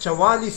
44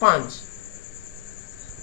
5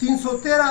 313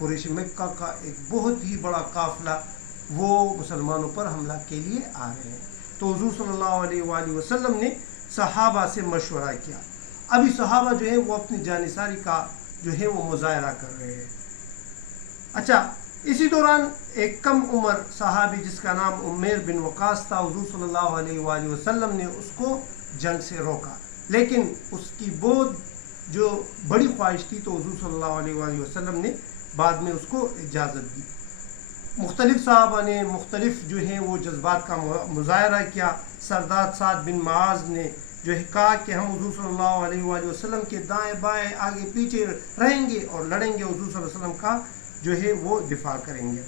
قریش مکہ کا ایک بہت ہی بڑا قافلہ وہ مسلمانوں پر حملہ کے لیے آ رہے ہیں۔ تو حضور صلی اللہ علیہ وآلہ وسلم نے صحابہ سے مشورہ کیا۔ ابھی صحابہ جو ہے وہ اپنی جانثاری کا جو ہے وہ مظاہرہ کر رہے ہیں۔ اچھا، اسی دوران ایک کم عمر صحابی جس کا نام عمیر بن وقاص تھا، حضور صلی اللہ علیہ وآلہ وسلم نے اس کو جنگ سے روکا، لیکن اس کی بہت جو بڑی خواہش تھی تو حضور صلی اللہ علیہ وآلہ وسلم نے بعد میں اس کو اجازت دی۔ مختلف صحابہ نے مختلف جو ہیں وہ جذبات کا مظاہرہ کیا۔ سردار سعد بن معاذ نے جو ہے کہا کہ ہم حضور صلی اللہ علیہ وآلہ وسلم کے دائیں بائیں آگے پیچھے رہیں گے اور لڑیں گے، حضور صلی اللہ علیہ وسلم کا جو ہے وہ دفاع کریں گے۔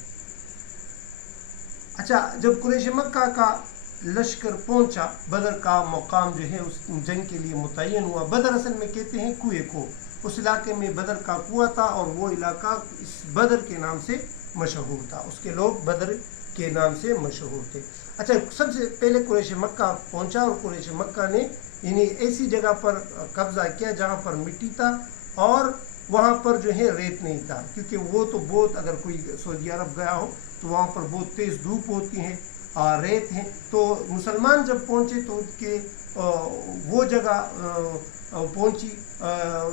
اچھا، جب قریش مکہ کا لشکر پہنچا، بدر کا مقام جو ہے اس جنگ کے لیے متعین ہوا۔ بدر اصل میں کہتے ہیں کنویں کو، اس علاقے میں بدر کا کنواں تھا اور وہ علاقہ اس بدر کے نام سے مشہور تھا، اس کے لوگ بدر کے نام سے مشہور تھے۔ اچھا، سب سے پہلے قریش مکہ پہنچا اور قریش مکہ نے یعنی ایسی جگہ پر قبضہ کیا جہاں پر مٹی تھا اور وہاں پر جو ہے ریت نہیں تھا، کیونکہ وہ تو بہت، اگر کوئی سعودی عرب گیا ہو تو وہاں پر بہت تیز دھوپ ہوتی ہے اور ریت ہیں۔ تو مسلمان جب پہنچے تو ان کے وہ جگہ پہنچی،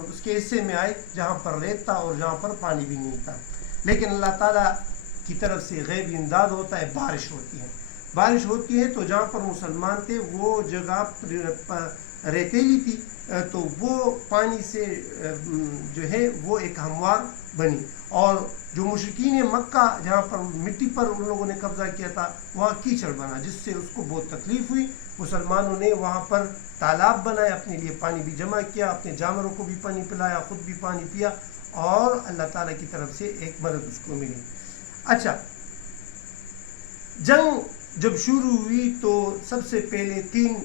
اس کے حصے میں آئے جہاں پر ریت تھا اور جہاں پر پانی بھی نہیں تھا، لیکن اللہ تعالیٰ کی طرف سے غیبی امداد ہوتا ہے، بارش ہوتی ہے تو جہاں پر مسلمان تھے وہ جگہ ریتیلی تھی، تو وہ پانی سے جو ہے وہ ایک ہموار بنی، اور جو مشرکین مکہ جہاں پر مٹی پر ان لوگوں نے قبضہ کیا تھا وہاں کیچڑ بنا، جس سے اس کو بہت تکلیف ہوئی۔ مسلمانوں نے وہاں پر تالاب بنائے، اپنے لیے پانی بھی جمع کیا، اپنے جانوروں کو بھی پانی پلایا، خود بھی پانی پیا، اور اللہ تعالیٰ کی طرف سے ایک مدد اس کو ملی۔ اچھا، جنگ جب شروع ہوئی تو سب سے پہلے 3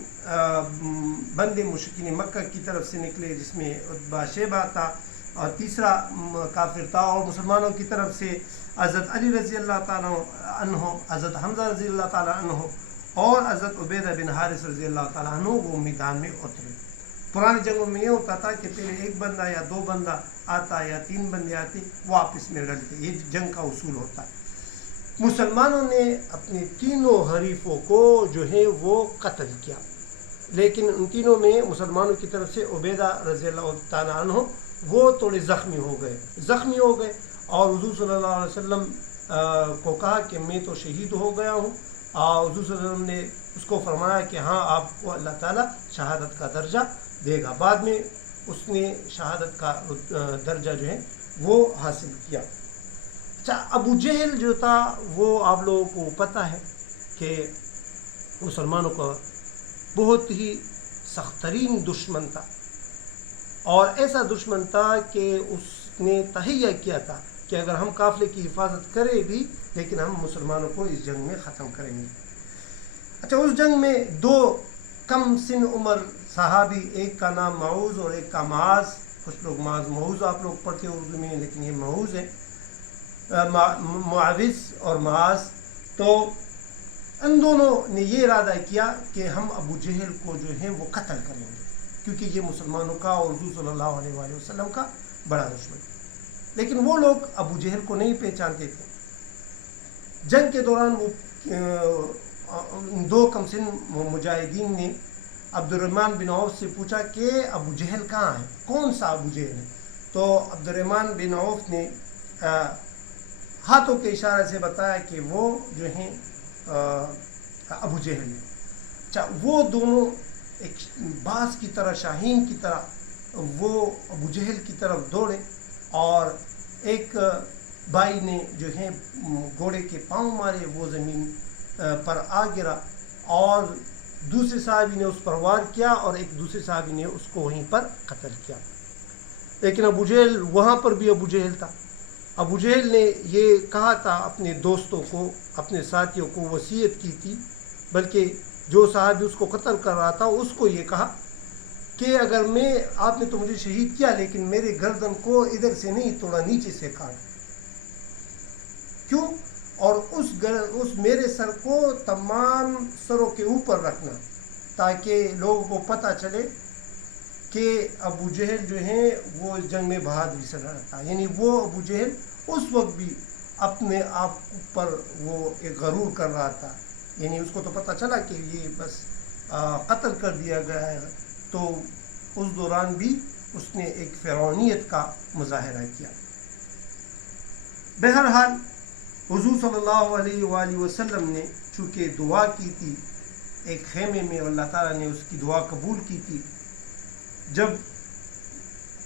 بندے مشرکین مکہ کی طرف سے نکلے، جس میں عتبہ شیبہ تھا اور تیسرا کافر تھا، اور مسلمانوں کی طرف سے حضرت علی رضی اللہ تعالیٰ عنہ، حضرت حمزہ رضی اللہ تعالیٰ عنہ اور حضرت عبیدہ بن حارث رضی اللہ تعالیٰ عنہ وہ میدان میں اترے۔ پرانی جنگوں میں یہ ہوتا تھا کہ پہلے 1 بندہ یا 2 بندہ آتا یا 3 بندے آتے، وہ آپس میں لڑتے، یہ جنگ کا اصول ہوتا ہے۔ مسلمانوں نے اپنے تینوں حریفوں کو جو ہے وہ قتل کیا، لیکن ان تینوں میں مسلمانوں کی طرف سے عبیدہ رضی اللہ تعالیٰ عنہ وہ تھوڑے زخمی ہو گئے اور حضور صلی اللہ علیہ وسلم کو کہا کہ میں تو شہید ہو گیا ہوں، اور حضور صلی اللہ علیہ وسلم نے اس کو فرمایا کہ ہاں آپ کو اللہ تعالیٰ شہادت کا درجہ دے گا۔ بعد میں اس نے شہادت کا درجہ جو ہے وہ حاصل کیا۔ اچھا، ابو جہل جو تھا وہ آپ لوگوں کو پتہ ہے کہ مسلمانوں کا بہت ہی سخت ترین دشمن تھا، اور ایسا دشمن تھا کہ اس نے تہیہ کیا تھا کہ اگر ہم قافلے کی حفاظت کریں بھی لیکن ہم مسلمانوں کو اس جنگ میں ختم کریں گے۔ اچھا، اس جنگ میں 2 کم سن عمر صحابی، ایک کا نام معوذ اور ایک کا معاذ، کچھ لوگ معوذ آپ لوگ پڑھتے اردو میں، لیکن یہ معوذ ہے، معاوض اور معاذ، تو ان دونوں نے یہ ارادہ کیا کہ ہم ابو جہل کو جو ہے وہ قتل کریں گے، کیونکہ یہ مسلمانوں کا اور حضور صلی اللہ علیہ وآلہ وسلم کا بڑا دشمن۔ لیکن وہ لوگ ابو جہل کو نہیں پہچانتے تھے۔ جنگ کے دوران وہ 2 کم سن مجاہدین نے عبد الرحمن بن عوف سے پوچھا کہ ابو جہل کہاں ہے، کون سا ابو جہل ہے؟ تو عبد الرحمن بن عوف نے ہاتھوں کے اشارے سے بتایا کہ وہ جو ہیں ابو جہل ہے۔ اچھا، وہ دونوں ایک باز کی طرح، شاہین کی طرح وہ ابو جہل کی طرف دوڑے، اور ایک بھائی نے جو ہے گھوڑے کے پاؤں مارے، وہ زمین پر آ گرا، اور دوسرے صحابی نے اس پر وار کیا اور ایک دوسرے صحابی نے اس کو وہیں پر قتل کیا۔ لیکن ابو جہل، وہاں پر بھی ابو جہل تھا۔ ابو جہل نے یہ کہا تھا اپنے دوستوں کو، اپنے ساتھیوں کو وصیت کی تھی، بلکہ جو صحابی اس کو قتل کر رہا تھا اس کو یہ کہا کہ اگر آپ نے تو مجھے شہید کیا، لیکن میرے گردن کو ادھر سے نہیں، تھوڑا نیچے سے کاٹ۔ کیوں؟ اور اس میرے سر کو تمام سروں کے اوپر رکھنا، تاکہ لوگوں کو پتہ چلے کہ ابو جہل جو ہیں وہ جنگ میں بہادری سے لڑا تھا، یعنی وہ ابو جہل اس وقت بھی اپنے آپ پر وہ ایک غرور کر رہا تھا، یعنی اس کو تو پتہ چلا کہ یہ بس قتل کر دیا گیا ہے، تو اس دوران بھی اس نے ایک فرعونیت کا مظاہرہ کیا۔ بہرحال حضور صلی اللہ علیہ وآلہ وسلم نے چونکہ دعا کی تھی ایک خیمے میں، اور اللہ تعالیٰ نے اس کی دعا قبول کی تھی، جب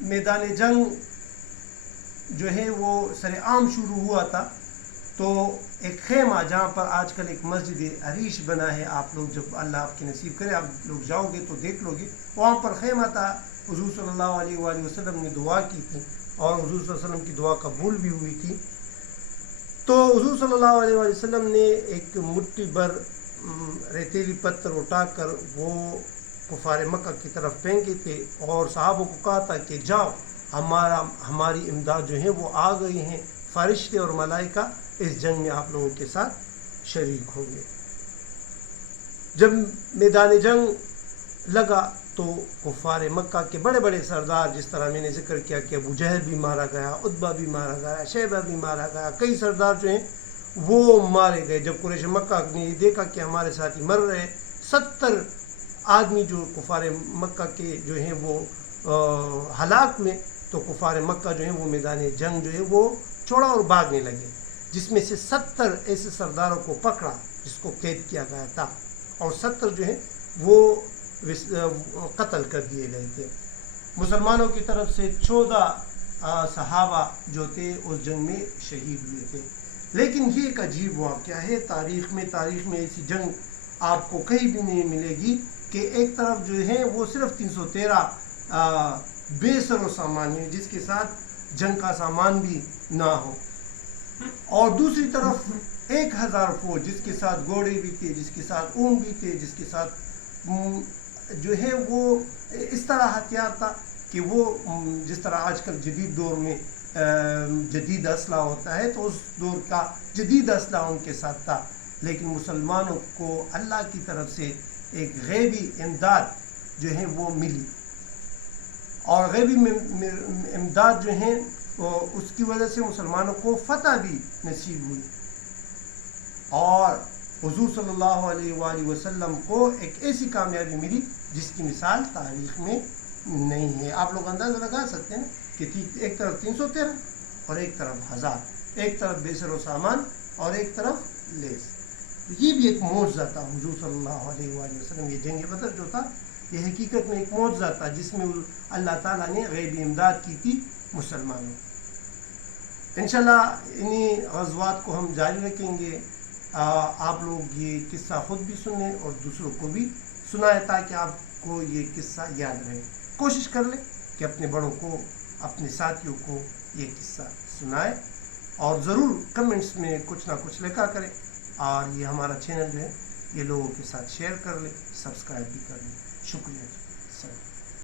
میدان جنگ جو ہے وہ سر عام شروع ہوا تھا تو ایک خیمہ جہاں پر آج کل ایک مسجد عریش بنا ہے، آپ لوگ جب اللہ آپ کی نصیب کرے آپ لوگ جاؤ گے تو دیکھ لو گے، وہاں پر خیمہ تھا۔ حضور صلی اللہ علیہ وآلہ وسلم نے دعا کی تھی اور حضور صلی اللہ علیہ وسلم کی دعا قبول بھی ہوئی تھی۔ تو حضور صلی اللہ علیہ وآلہ وسلم نے ایک مٹھی بھر ریتیلی پتھر اٹھا کر وہ کفار مکہ کی طرف پھینکے تھے اور صحابہ کو کہا تھا کہ جاؤ، ہماری امداد جو ہے وہ آ گئی ہیں، فرشتے اور ملائکہ اس جنگ میں آپ لوگوں کے ساتھ شریک ہوں گے۔ جب میدان جنگ لگا تو کفار مکہ کے بڑے بڑے سردار، جس طرح میں نے ذکر کیا کہ ابو جہل بھی مارا گیا، عتبہ بھی مارا گیا، شیبہ بھی مارا گیا، کئی سردار جو ہیں وہ مارے گئے۔ جب قریش مکہ نے یہ دیکھا کہ ہمارے ساتھی مر رہے، 70 آدمی جو کفار مکہ کے جو ہیں وہ ہلاک ہوئے، تو کفار مکہ جو ہیں وہ میدان جنگ جو ہے وہ چھوڑا اور بھاگنے لگے، جس میں سے 70 ایسے سرداروں کو پکڑا جس کو قید کیا گیا تھا، اور 70 جو ہیں وہ قتل کر دیے گئے تھے۔ مسلمانوں کی طرف سے 14 صحابہ جو تھے اس جنگ میں شہید ہوئے تھے۔ لیکن یہ ایک عجیب واقعہ ہے تاریخ میں ایسی جنگ آپ کو کہیں بھی نہیں ملے گی کہ ایک طرف جو ہے وہ صرف 313 بے سر و سامان ہے جس کے ساتھ جنگ کا سامان بھی نہ ہو، اور دوسری طرف 1000 فوج جس کے ساتھ گھوڑے بھی تھے، جس کے ساتھ اونٹ بھی تھے، جس کے ساتھ جو ہے وہ اس طرح ہتھیار تھا کہ وہ جس طرح آج کل جدید دور میں جدید اسلحہ ہوتا ہے تو اس دور کا جدید اسلحہ ان کے ساتھ تھا، لیکن مسلمانوں کو اللہ کی طرف سے ایک غیبی امداد جو ہے وہ ملی، اور غیبی امداد جو ہیں اس کی وجہ سے مسلمانوں کو فتح بھی نصیب ہوئی، اور حضور صلی اللہ علیہ وآلہ وسلم کو ایک ایسی کامیابی ملی جس کی مثال تاریخ میں نہیں ہے۔ آپ لوگ اندازہ لگا سکتے ہیں کہ ایک طرف 313 اور ایک طرف 1000، ایک طرف بے سر و سامان اور ایک طرف لیس، یہ بھی ایک معجزہ تھا حضور صلی اللہ علیہ وآلہ وسلم۔ یہ جنگ بدر جو تھا یہ حقیقت میں ایک معجزہ تھا جس میں اللہ تعالیٰ نے غیبی امداد کی تھی مسلمانوں۔ انشاءاللہ انہی غزوات کو ہم جاری رکھیں گے۔ آپ لوگ یہ قصہ خود بھی سنیں اور دوسروں کو بھی سنائیں تاکہ آپ کو یہ قصہ یاد رہے۔ کوشش کر لیں کہ اپنے بڑوں کو، اپنے ساتھیوں کو یہ قصہ سنائیں، اور ضرور کمنٹس میں کچھ نہ کچھ لکھا کریں، اور یہ ہمارا چینل جو ہے یہ لوگوں کے ساتھ شیئر کر لیں، سبسکرائب بھی کر لیں۔ شکریہ جی، السلام۔